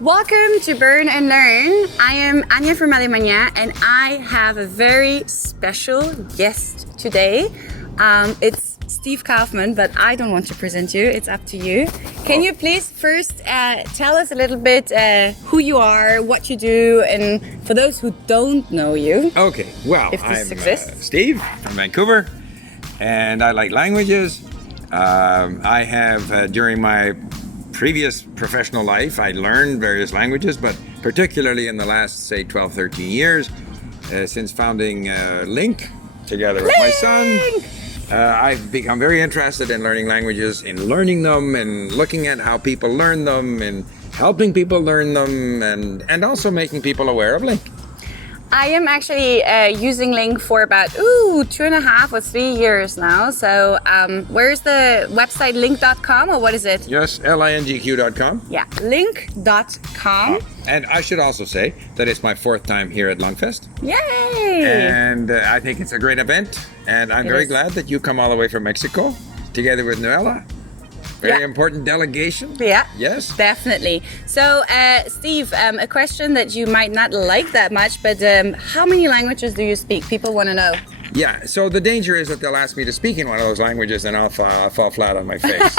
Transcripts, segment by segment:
Welcome to Burn and Learn. I am Anya from Alemania and I have a very special guest today. It's Steve Kaufmann, but I don't want to present you. It's up to you. Can you please first tell us a little bit who you are, what you do, and for those who don't know you. Okay, well, I'm Steve from Vancouver, and I like languages. I have, during my previous professional life, I learned various languages, but particularly in the last, say, 12, 13 years, since founding Lingq, together with my son, I've become very interested in learning languages, in learning them and looking at how people learn them and helping people learn them and also making people aware of Lingq. I am actually using Lingq for about 2.5 or 3 years now. So where's the website, lingq.com, or what is it? Yes, lingq.com. Yeah, lingq.com. And I should also say that it's my 4th time here at Lungfest. Yay! And I think it's a great event. And I'm very glad that you come all the way from Mexico together with Noella. Very important delegation. Yeah. Yes. Definitely. So, Steve, a question that you might not like that much, but how many languages do you speak? People want to know. Yeah. So the danger is that they'll ask me to speak in one of those languages and I'll fall flat on my face.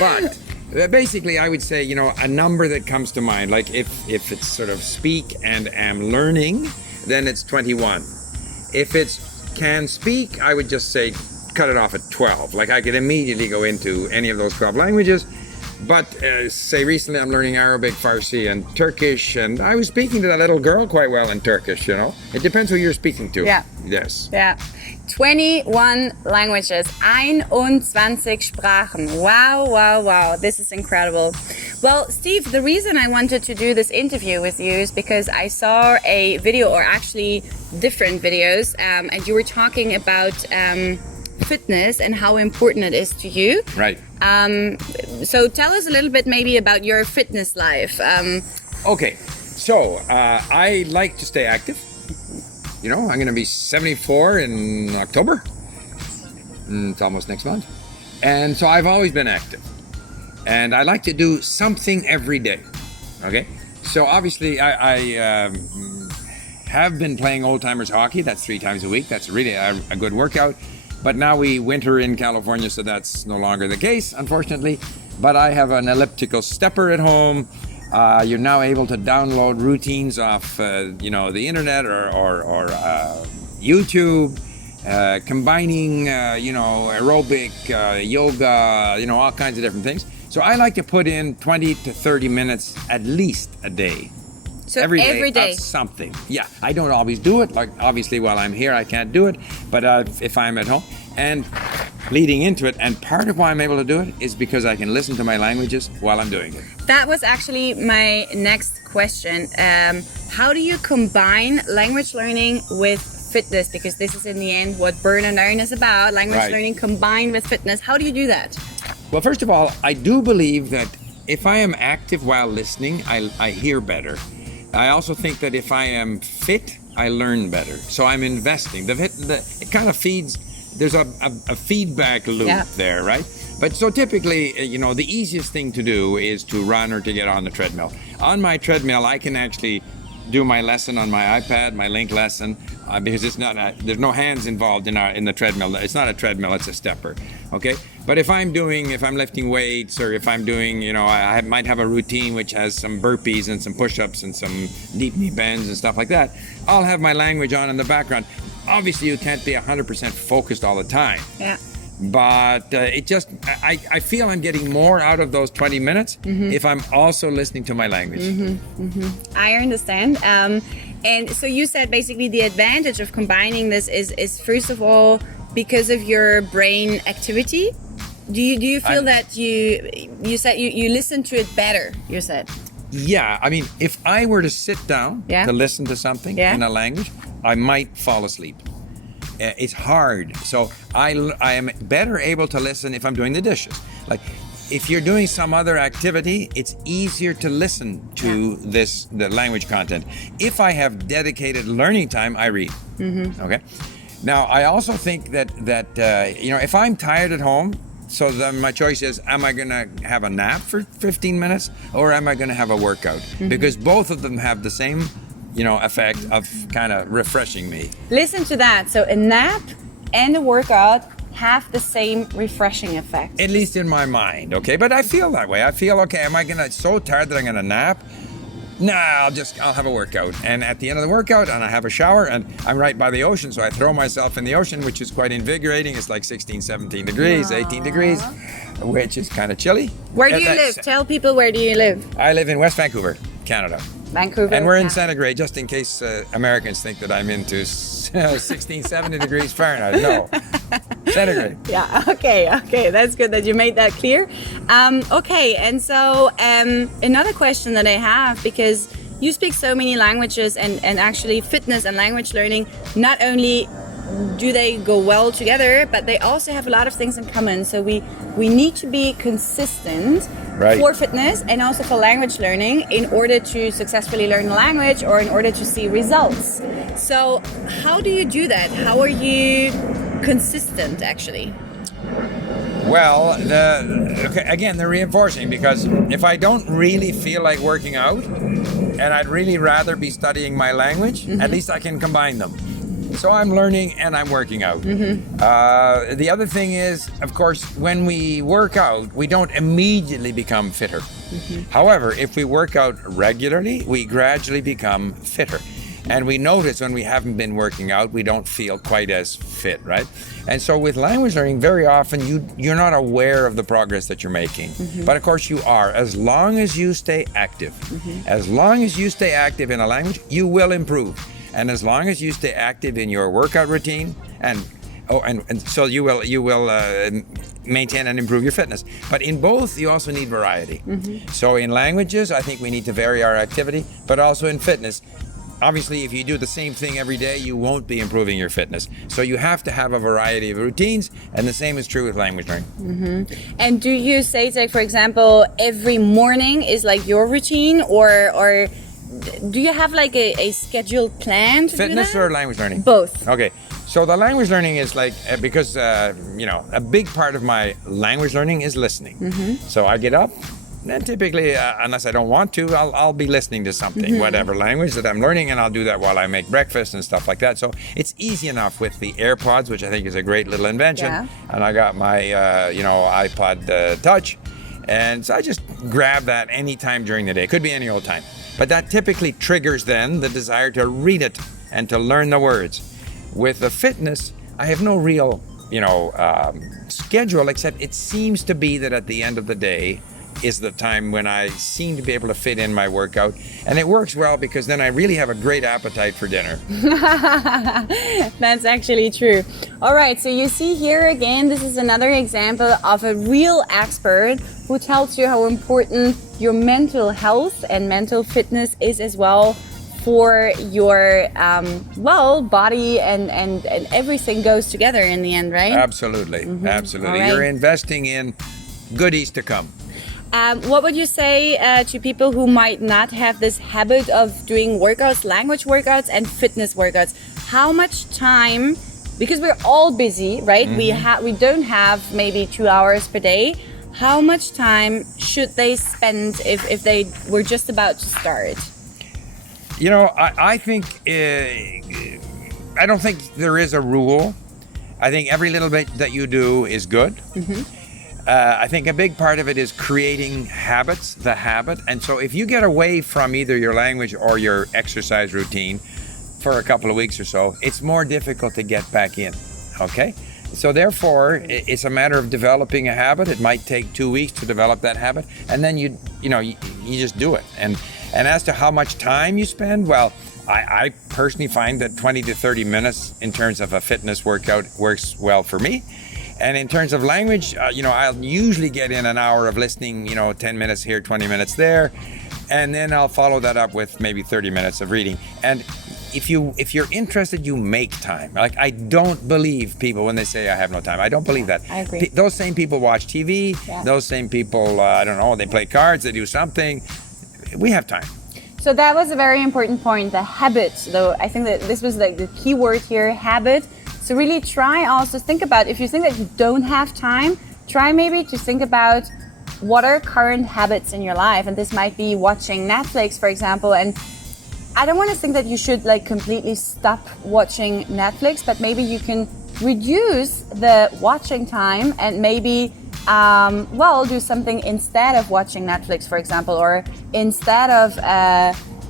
But basically, I would say, a number that comes to mind, like if it's sort of speak and am learning, then it's 21. If it's can speak, I would just say cut it off at 12. Like I could immediately go into any of those 12 languages. But say recently I'm learning Arabic, Farsi, and Turkish, and I was speaking to that little girl quite well in Turkish, It depends who you're speaking to. Yeah. Yes. Yeah. 21 languages. 21 Sprachen. Wow, wow, wow. This is incredible. Well, Steve, the reason I wanted to do this interview with you is because I saw a video, or actually different videos, and you were talking about fitness and how important it is to you. Right. So tell us a little bit maybe about your fitness life. Okay, so I like to stay active. I'm going to be 74 in October. It's almost next month. And so I've always been active. And I like to do something every day. Okay? So obviously I have been playing old-timers hockey. That's 3 times a week. That's really a good workout. But now we winter in California, so that's no longer the case, unfortunately. But I have an elliptical stepper at home. You're now able to download routines off, the internet or YouTube, combining, aerobic, yoga, all kinds of different things. So I like to put in 20 to 30 minutes at least a day. So every day. Of something. Yeah, I don't always do it. Like obviously while I'm here I can't do it, but if I'm at home and leading into it, and part of why I'm able to do it is because I can listen to my languages while I'm doing it. That was actually my next question. How do you combine language learning with fitness? Because this is in the end what Burn and Learn is about, language learning combined with fitness. How do you do that? Well, first of all, I do believe that if I am active while listening, I hear better. I also think that if I am fit, I learn better. So I'm investing. It kind of feeds, there's a feedback loop there, right? But so typically, the easiest thing to do is to run or to get on the treadmill. On my treadmill, I can actually do my lesson on my iPad, my Lingq lesson, because it's not there's no hands involved in the treadmill. It's not a treadmill, it's a stepper. Okay, but if I'm lifting weights, or if I'm doing, I might have a routine which has some burpees and some push-ups and some deep knee bends and stuff like that, I'll have my language on in the background. Obviously, you can't be 100% focused all the time. Yeah. But I feel I'm getting more out of those 20 minutes if I'm also listening to my language. I understand. And so you said basically the advantage of combining this is first of all because of your brain activity. Do you feel that you said you listen to it better? You said. Yeah, I mean, if I were to sit down to listen to something in a language, I might fall asleep. It's hard. So I am better able to listen if I'm doing the dishes. Like if you're doing some other activity, it's easier to listen to the language content. If I have dedicated learning time, I read. Okay. Now I also think that if I'm tired at home, So then my choice is, am I going to have a nap for 15 minutes or am I going to have a workout? Because both of them have the same, effect of kind of refreshing me. Listen to that. So a nap and a workout have the same refreshing effect. At least in my mind, okay? But I feel that way. I feel, okay, am I so tired that I'm going to nap? Nah, I'll have a workout. And at the end of the workout, and I have a shower, and I'm right by the ocean, so I throw myself in the ocean, which is quite invigorating. It's like 16, 17 degrees, 18 degrees, which is kind of chilly. Where do you live? Tell people, where do you live? I live in West Vancouver, Canada. Vancouver. And we're in centigrade, just in case Americans think that I'm into 16, 70 degrees Fahrenheit. No, centigrade. Yeah, okay. That's good that you made that clear. Okay, and so another question that I have, because you speak so many languages and actually fitness and language learning, not only do they go well together, but they also have a lot of things in common. So we need to be consistent for fitness and also for language learning in order to successfully learn the language or in order to see results. So how do you do that? How are you consistent actually? Well, again, they're reinforcing, because if I don't really feel like working out and I'd really rather be studying my language, at least I can combine them. So I'm learning and I'm working out. The other thing is, of course, when we work out, we don't immediately become fitter. However, if we work out regularly, we gradually become fitter. And we notice when we haven't been working out, we don't feel quite as fit, right? And so with language learning, very often you're not aware of the progress that you're making. But of course you are, as long as you stay active. As long as you stay active in a language, you will improve. And as long as you stay active in your workout routine, and so you will maintain and improve your fitness. But in both, you also need variety. So in languages, I think we need to vary our activity, but also in fitness. Obviously, if you do the same thing every day, you won't be improving your fitness. So you have to have a variety of routines, and the same is true with language learning. And do you say, like, for example, every morning is like your routine, or do you have like a scheduled plan to Fitness do that? or language learning? Both. Okay. So the language learning is like, because, a big part of my language learning is listening. So I get up, and typically, unless I don't want to, I'll be listening to something, whatever language that I'm learning, and I'll do that while I make breakfast and stuff like that. So it's easy enough with the AirPods, which I think is a great little invention. Yeah. And I got my, iPod Touch. And so I just grab that anytime during the day. It could be any old time. But that typically triggers then the desire to read it and to learn the words. With the fitness, I have no real, schedule, except it seems to be that at the end of the day is the time when I seem to be able to fit in my workout. And it works well because then I really have a great appetite for dinner. That's actually true. All right, so you see here again, this is another example of a real expert who tells you how important your mental health and mental fitness is as well for your body and everything goes together in the end, right? Absolutely, absolutely. Right. You're investing in goodies to come. What would you say to people who might not have this habit of doing workouts, language workouts and fitness workouts? How much time, because we're all busy, right? We don't have maybe 2 hours per day. How much time should they spend if they were just about to start? I think, I don't think there is a rule. I think every little bit that you do is good. I think a big part of it is creating habits, the habit. And so if you get away from either your language or your exercise routine for a couple of weeks or so, it's more difficult to get back in, okay? So therefore, it's a matter of developing a habit. It might take 2 weeks to develop that habit, and then you just do it. And as to how much time you spend, well, I personally find that 20 to 30 minutes in terms of a fitness workout works well for me. And in terms of language, I'll usually get in an hour of listening, 10 minutes here, 20 minutes there. And then I'll follow that up with maybe 30 minutes of reading. And if you're interested, you make time. Like, I don't believe people when they say I have no time. I don't believe that. I agree. Those same people watch TV. Yeah. Those same people, they play cards, they do something. We have time. So that was a very important point, the habit. Though I think that this was like the key word here, habit. So really try also think about, if you think that you don't have time, try maybe to think about what are current habits in your life. And this might be watching Netflix, for example. And I don't want to think that you should like completely stop watching Netflix, but maybe you can reduce the watching time and maybe do something instead of watching Netflix, for example, or instead of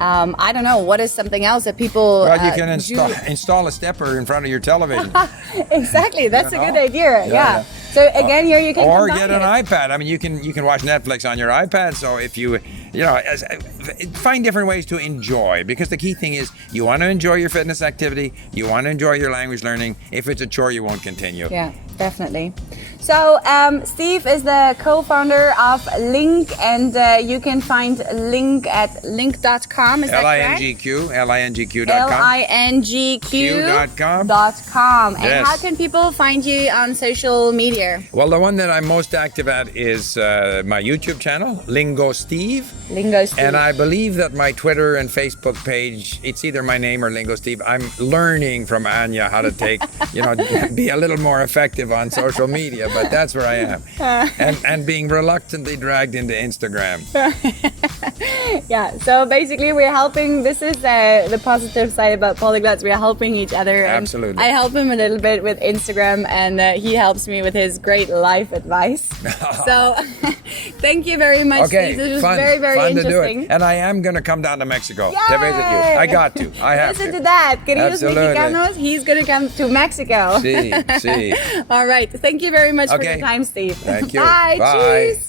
I don't know, what is something else that people Well, you can install a stepper in front of your television. Exactly, that's a good idea. Yeah. So again, here you can or get an iPad. I mean, you can watch Netflix on your iPad. So if you find different ways to enjoy, because the key thing is you want to enjoy your fitness activity, you want to enjoy your language learning. If it's a chore, you won't continue. Yeah, definitely. So Steve is the co-founder of Lingq, and you can find Lingq at lingq.com. Is that correct? Lingq.com. And how can people find you on social media? Well, the one that I'm most active at is my YouTube channel, Lingq Steve. Lingq Steve. And I believe that my Twitter and Facebook page, it's either my name or Lingq Steve. I'm learning from Anya how to be a little more effective on social media, but that's where I am. And being reluctantly dragged into Instagram. Yeah, so basically we're helping. This is the positive side about polyglots. We're helping each other. Absolutely. I help him a little bit with Instagram, and he helps me with his great life advice. So thank you very much, Okay, Steve. This was fun, very, very fun interesting. To do it. And I am going to come down to Mexico Yay! to visit you. I got to. I have Listen to. to that. Queridos Absolutely. mexicanos, he's going to come to Mexico. See. All right. Thank you very much for your time, Steve. Thank you. Bye. Bye. Cheers.